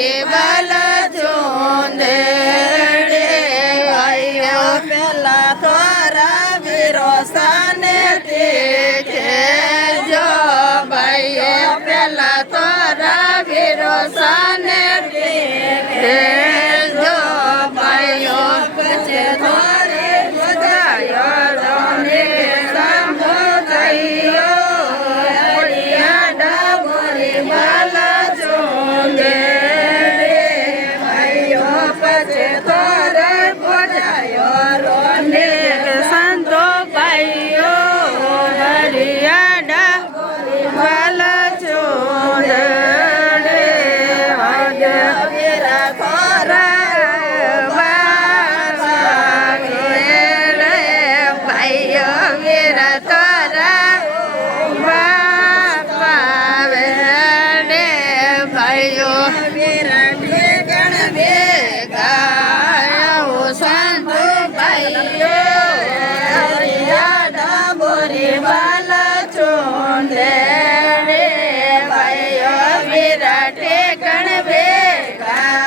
બોરી બાલ ચૂંદે ભાઈઓ પેલા તોરા વીરો સાને ટીકે જો ભાઈઓ પેલા તોરા વીરો સાને ટીકે જો ભાઈઓ પછી થોરે બધાયો રોને સાંભો થયો હરિયાડા બોરી બાલ ચૂંદે ભાઈઓ પછી થોરે બધાયો રોને સંતો ભાઈઓ હરિયાડા બોરી બાલ ચૂંદે વીરા થોરા ભાઈઓ વીરા તોરા બાપા વેડે ભાઈઓ વીરા ઠેકણ ભેગા સંતો ભાઈઓ હરિયાડા બોરી બાલ ચૂંદે ભાઈઓ વીરા ઠેકણ ભેગા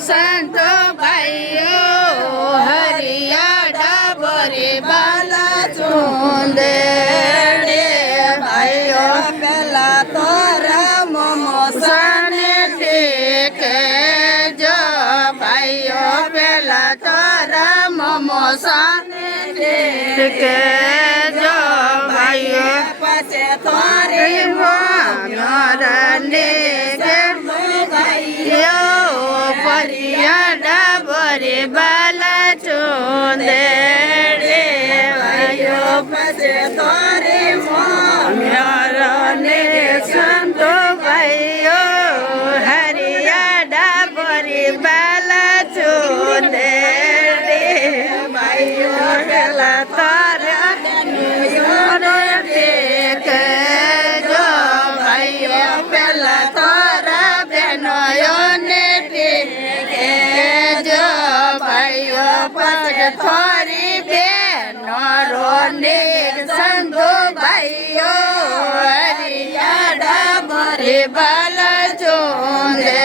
સંતો ભાઈઓ હરિયાડા બોરી બાલ ચૂંદે ભાઈઓ પેલા તોરા મોસાને ઠીકે જો ભાઈઓ પેલા તોરા મોસાને ઠીકે જો ભાઈઓ પછી તોરી મોરને ભાઈઓ હરિયાડા બોરી બાલ ચૂંદે ભાઈઓ પછી તોરી મોરને સંતો ભાઈઓ હરિયાડા બોરી બાલ ચૂંદે ભાઈઓ પેલા તારા ટેકે જો ભાઈઓ પેલા તારા બહેનોને ટેકે જો ભાઈઓ પછી થોરી બેનો રોને સંતો ભાઈઓ હરિયાડા બોરી બાલ ચૂંદે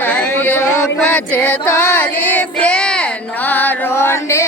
ભાઈઓ પછી થોરી બેનો રોને